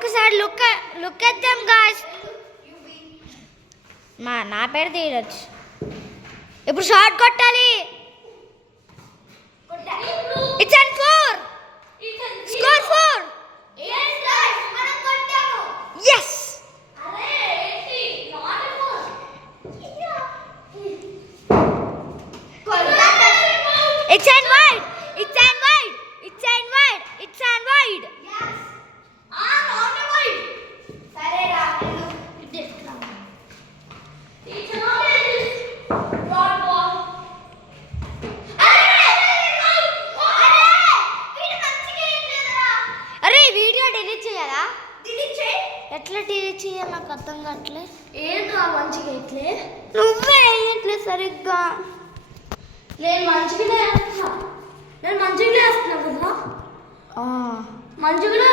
ఒక్కసారి look at them guys. నా పేరు తీయచ్చు. ఇప్పుడు షార్ట్ కొట్టాలి. It's and 4 score 4. yes guys మనం కొట్టాము. yes అరే ఏంటి not 4 it's and wide. it's and wide. it's and wide. it's and wide. yes not wide. సరే రా ఇదేస్తా ఇట్స్ నాట్ డాట్ బాల్. అరే వీడియో డిలీట్ చేయాలా? డిలీట్ చేయి. ఎట్లా డిలీట్ చేయాలి నాకు అర్థం కావట్లే. ఏంట్రా మంచిగా ఇట్లే? నువ్వే వేయట్లే సరిగ్గా. నేను మంచిగానే వేస్తున్నా కదా. మంచిగానే